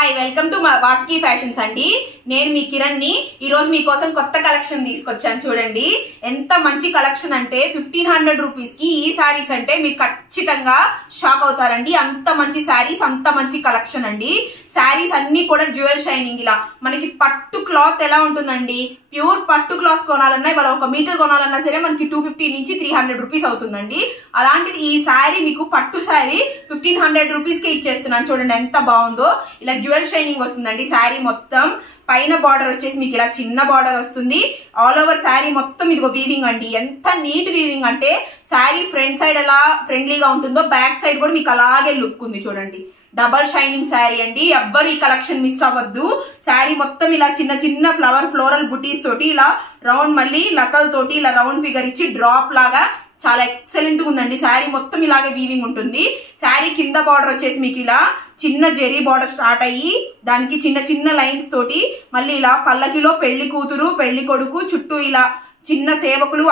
Hi welcome to వాస్కి fashions అండి. నేను మీ కిరణ్ ని ఈ రోజు మీకోసం కొత్త కలెక్షన్ తీసుకొచ్చాను. చూడండి ఎంత మంచి కలెక్షన్ అంటే 1500 రూపీస్ కి ఈ సారీస్ అంటే మీరు ఖచ్చితంగా షాక్ అవుతారండి. అంత మంచి సారీస్, అంత మంచి కలెక్షన్ అండి. సారీస్ అన్ని కూడా జ్యువెల్ షైనింగ్. ఇలా మనకి పట్టు క్లాత్ ఎలా ఉంటుందండి, ప్యూర్ పట్టు క్లాత్ కొనాలన్నా ఇవాళ 1 మీటర్ కొనాలన్నా సరే మనకి 250 నుంచి 300 రూపీస్ అవుతుందండి. అలాంటిది ఈ సారీ మీకు పట్టు సారీ 1500 రూపీస్ కి ఇచ్చేస్తున్నాను. చూడండి ఎంత బాగుందో. ఇలా జ్యువెల్ షైనింగ్ వస్తుందండి సారీ మొత్తం. పైన బార్డర్ వచ్చేసి మీకు ఇలా చిన్న బార్డర్ వస్తుంది. ఆల్ ఓవర్ శారీ మొత్తం ఇదిగో వీవింగ్ అండి. ఎంత నీట్ వీవింగ్ అంటే శారీ ఫ్రంట్ సైడ్ ఎలా ఫ్రెండ్లీగా ఉంటుందో బ్యాక్ సైడ్ కూడా మీకు అలాగే లుక్ ఉంది. చూడండి డబల్ షైనింగ్ శారీ అండి. ఎవ్వరు ఈ కలెక్షన్ మిస్ అవ్వద్దు. శారీ మొత్తం ఇలా చిన్న చిన్న ఫ్లోరల్ బుటీస్ తోటి ఇలా రౌండ్ మళ్ళీ లతలతోటి ఇలా రౌండ్ ఫిగర్ ఇచ్చి డ్రాప్ లాగా చాలా ఎక్సలెంట్ గా ఉందండి. శారీ మొత్తం ఇలాగే వీవింగ్ ఉంటుంది. శారీ కింద బార్డర్ వచ్చేసి మీకు ఇలా చిన్న జెరీ బార్డర్ స్టార్ట్ అయ్యి దానికి చిన్న చిన్న లైన్స్ తోటి మళ్ళీ ఇలా పల్లకిలో పెళ్లి కూతురు పెళ్లి కొడుకు చుట్టూ ఇలా చిన్న సేవకులు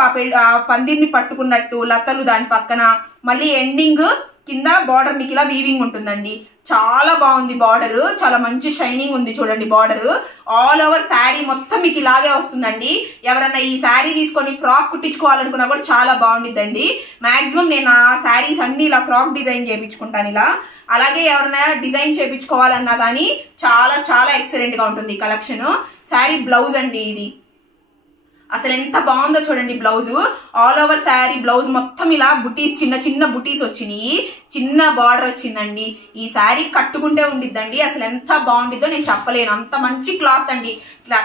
ఆ పందిర్ని పట్టుకున్నట్టు లతలు దాని పక్కన మళ్ళీ ఎండింగ్ కింద బార్డర్ మీకు ఇలా వీవింగ్ ఉంటుందండి. చాలా బాగుంది బార్డర్, చాలా మంచి షైనింగ్ ఉంది. చూడండి బార్డర్ ఆల్ ఓవర్ శారీ మొత్తం మీకు ఇలాగే వస్తుందండి. ఎవరైనా ఈ శారీ తీసుకొని ఫ్రాక్ కుట్టించుకోవాలనుకున్నా కూడా చాలా బాగుండిద్దండి. మాక్సిమం నేను ఆ శారీస్ అన్ని ఇలా ఫ్రాక్ డిజైన్ చేయించుకుంటాను ఇలా. అలాగే ఎవరైనా డిజైన్ చేయించుకోవాలన్నా కానీ చాలా చాలా ఎక్సలెంట్ గా ఉంటుంది ఈ కలెక్షన్. శారీ బ్లౌజ్ అండి ఇది. అసలు ఎంత బాగుందో చూడండి blouse. All over sari blouse మొత్తం ఇలా బుటీస్ చిన్న చిన్న బుటీస్ వచ్చినాయి. చిన్న బార్డర్ వచ్చిందండి. ఈ శారీ కట్టుకుంటే ఉండిద్దండి. అసలు ఎంత బాగుండిద్దో నేను చెప్పలేను. అంత మంచి క్లాత్ అండి.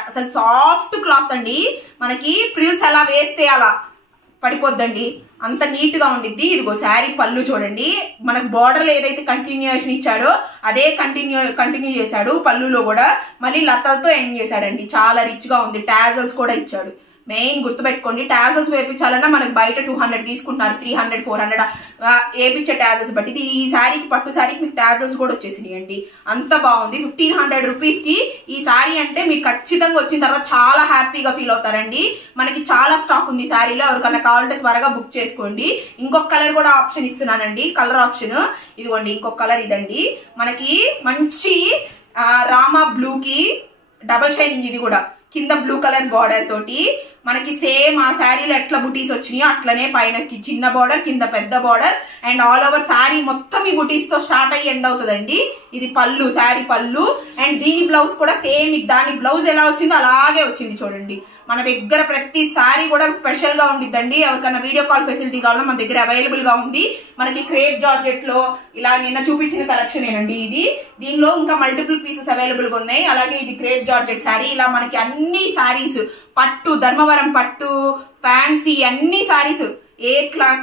అసలు సాఫ్ట్ క్లాత్ అండి. మనకి ప్రిల్స్ ఎలా వేస్తే అలా పడిపోద్దండి. అంత నీట్ గా ఉండిద్ది. ఇదిగో శారీ పళ్ళు చూడండి. మనకు బార్డర్ ఏదైతే కంటిన్యూషన్ ఇచ్చాడో అదే కంటిన్యూ చేశాడు. పళ్ళులో కూడా మళ్ళీ లతలతో ఎండ్ చేశాడండి. చాలా రిచ్ గా ఉంది. టాజల్స్ కూడా ఇచ్చాడు. మెయిన్ గుర్తుపెట్టుకోండి, టాజల్స్ వేయించాలన్నా మనకు బయట 200 తీసుకుంటున్నారు, 300 400 వేయించే టాజల్స్ బట్టి. ఇది ఈ శారీకి పట్టు శారీకి మీకు టాజల్స్ కూడా వచ్చేసినాయి అండి. అంత బాగుంది. 1500 రూపీస్ కి ఈ శారీ అంటే మీకు ఖచ్చితంగా వచ్చిన తర్వాత చాలా హ్యాపీగా ఫీల్ అవుతారండి. మనకి చాలా స్టాక్ ఉంది శారీలో. ఎవరికన్నా కావాలంటే త్వరగా బుక్ చేసుకోండి. ఇంకొక కలర్ కూడా ఆప్షన్ ఇస్తున్నానండి, కలర్ ఆప్షన్ ఇదిగోండి. ఇంకొక కలర్ ఇదండి. మనకి మంచి రామా బ్లూ కి డబల్ షైనింగ్. ఇది కూడా కింద బ్లూ కలర్ బార్డర్ తోటి మనకి సేమ్ ఆ శారీలో ఎట్లా బుటీస్ వచ్చినాయో అట్లనే పైన చిన్న బార్డర్ కింద పెద్ద border and all over sari మొత్తం ఈ బుటీస్ తో స్టార్ట్ అయ్యి ఎండ్ అవుతుందండి. ఇది పళ్ళు, శారీ పళ్ళు. అండ్ దీని బ్లౌజ్ కూడా సేమ్ దాని బ్లౌజ్ ఎలా వచ్చిందో అలాగే వచ్చింది. చూడండి మన దగ్గర ప్రతి సారీ కూడా స్పెషల్ గా ఉండిద్దండి. ఎవరికైనా వీడియో కాల్ ఫెసిలిటీ కావాలన్నా మన దగ్గర అవైలబుల్ గా ఉంది. మనకి క్రేప్ జార్జెట్ లో ఇలా నిన్న చూపించిన కలెక్షన్ ఏనండి ఇది. దీనిలో ఇంకా మల్టిపుల్ పీసెస్ అవైలబుల్ గా ఉన్నాయి. అలాగే ఇది క్రేప్ జార్జెట్ శారీ. ఇలా మనకి అన్ని సారీస్ పట్టు, ధర్మవరం పట్టు, ఫ్యాన్సీ అన్ని సారీస్ ఏ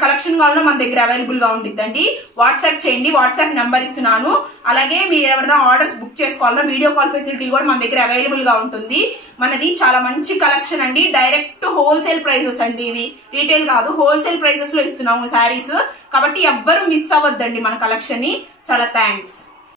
కలెక్షన్ కావాలో మన దగ్గర అవైలబుల్ గా ఉంటుందండి. వాట్సాప్ చేయండి. వాట్సాప్ నెంబర్ ఇస్తున్నాను. అలాగే మీరు ఎవరైనా ఆర్డర్స్ బుక్ చేసుకోవాలన్నా వీడియో కాల్ ఫెసిలిటీ కూడా మన దగ్గర అవైలబుల్ గా ఉంటుంది. మనది చాలా మంచి కలెక్షన్ అండి. డైరెక్ట్ హోల్సేల్ ప్రైసెస్ అండి. ఇవి రీటైల్ కాదు, హోల్సేల్ ప్రైసెస్ లో ఇస్తున్నాము శారీస్. కాబట్టి ఎవ్వరు మిస్ అవ్వద్దండి మన కలెక్షన్ ని. చాలా థ్యాంక్స్.